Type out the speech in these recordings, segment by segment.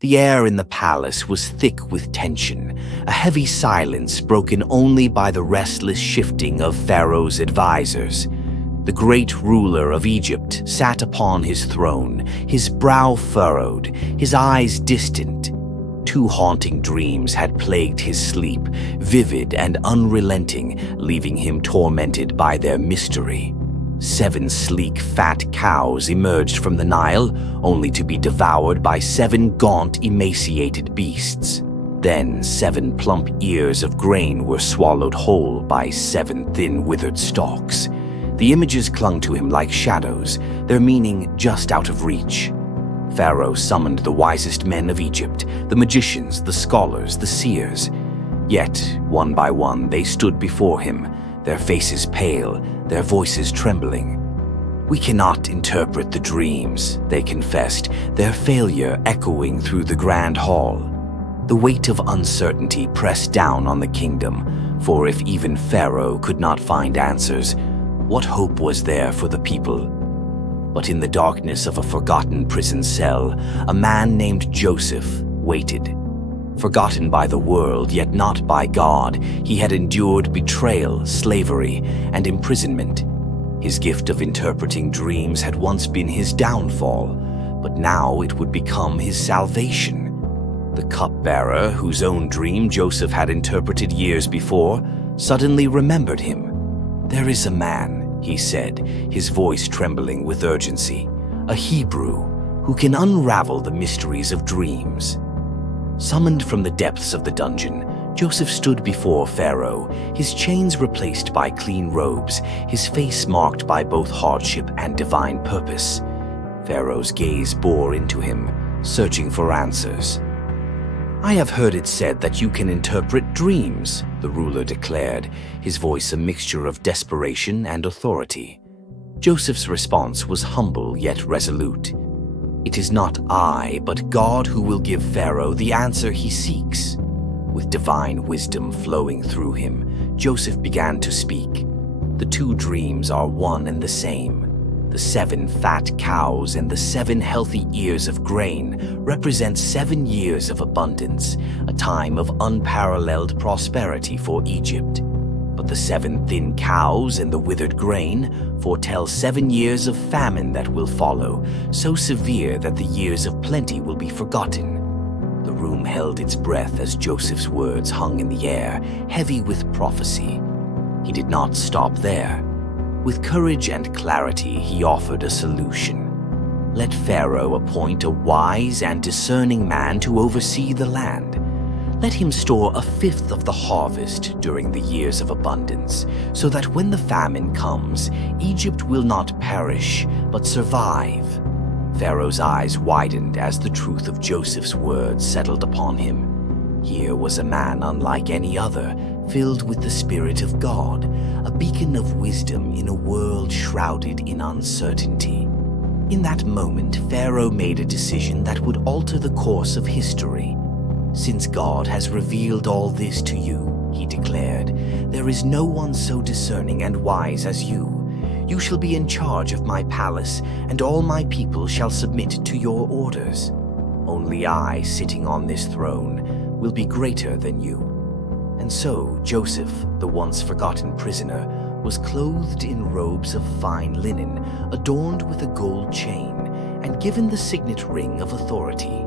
The air in the palace was thick with tension, a heavy silence broken only by the restless shifting of Pharaoh's advisors. The great ruler of Egypt sat upon his throne, his brow furrowed, his eyes distant. Two haunting dreams had plagued his sleep, vivid and unrelenting, leaving him tormented by their mystery. 7 sleek, fat cows emerged from the Nile, only to be devoured by 7 gaunt, emaciated beasts. Then 7 plump ears of grain were swallowed whole by 7 thin, withered stalks. The images clung to him like shadows, their meaning just out of reach. Pharaoh summoned the wisest men of Egypt, the magicians, the scholars, the seers. Yet, one by one, they stood before him, their faces pale, their voices trembling. "We cannot interpret the dreams," they confessed, their failure echoing through the grand hall. The weight of uncertainty pressed down on the kingdom, for if even Pharaoh could not find answers, what hope was there for the people? But in the darkness of a forgotten prison cell, a man named Joseph waited. Forgotten by the world, yet not by God, he had endured betrayal, slavery, and imprisonment. His gift of interpreting dreams had once been his downfall, but now it would become his salvation. The cupbearer, whose own dream Joseph had interpreted years before, suddenly remembered him. "There is a man," he said, his voice trembling with urgency, "a Hebrew, who can unravel the mysteries of dreams." Summoned from the depths of the dungeon, Joseph stood before Pharaoh, his chains replaced by clean robes, his face marked by both hardship and divine purpose. Pharaoh's gaze bore into him, searching for answers. "I have heard it said that you can interpret dreams," the ruler declared, his voice a mixture of desperation and authority. Joseph's response was humble yet resolute. "It is not I, but God who will give Pharaoh the answer he seeks." With divine wisdom flowing through him, Joseph began to speak. "The 2 dreams are one and the same. The 7 fat cows and the 7 healthy ears of grain represent 7 years of abundance, a time of unparalleled prosperity for Egypt. But the 7 thin cows and the withered grain foretell 7 years of famine that will follow, so severe that the years of plenty will be forgotten." The room held its breath as Joseph's words hung in the air, heavy with prophecy. He did not stop there. With courage and clarity, he offered a solution. Let Pharaoh appoint a wise and discerning man to oversee the land. Let him store 1/5 of the harvest during the years of abundance, so that when the famine comes, Egypt will not perish, but survive. Pharaoh's eyes widened as the truth of Joseph's words settled upon him. Here was a man unlike any other, filled with the Spirit of God, a beacon of wisdom in a world shrouded in uncertainty. In that moment, Pharaoh made a decision that would alter the course of history. "Since God has revealed all this to you," he declared, "there is no one so discerning and wise as you. You shall be in charge of my palace, and all my people shall submit to your orders. Only I, sitting on this throne, will be greater than you." And so Joseph, the once forgotten prisoner, was clothed in robes of fine linen, adorned with a gold chain, and given the signet ring of authority.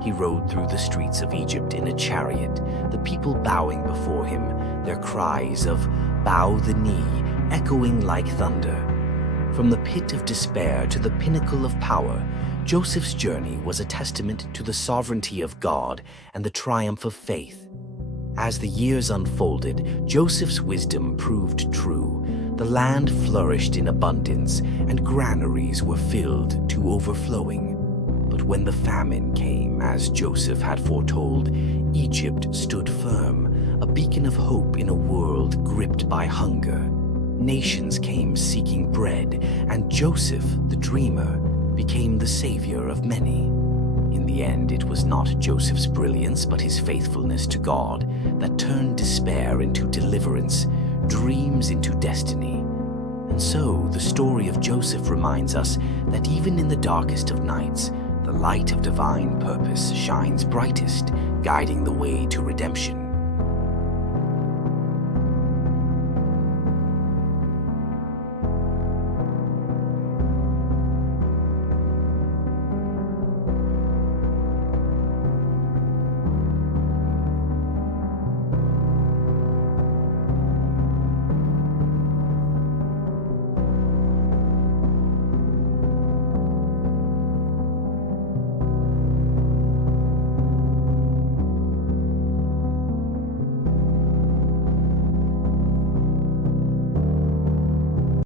He rode through the streets of Egypt in a chariot, the people bowing before him, their cries of "bow the knee" echoing like thunder. From the pit of despair to the pinnacle of power, Joseph's journey was a testament to the sovereignty of God and the triumph of faith. As the years unfolded, Joseph's wisdom proved true. The land flourished in abundance, and granaries were filled to overflowing. But when the famine came, as Joseph had foretold, Egypt stood firm, a beacon of hope in a world gripped by hunger. Nations came seeking bread, and Joseph, the dreamer, became the savior of many. In the end, it was not Joseph's brilliance, but his faithfulness to God that turned despair into deliverance, dreams into destiny. And so, the story of Joseph reminds us that even in the darkest of nights, the light of divine purpose shines brightest, guiding the way to redemption.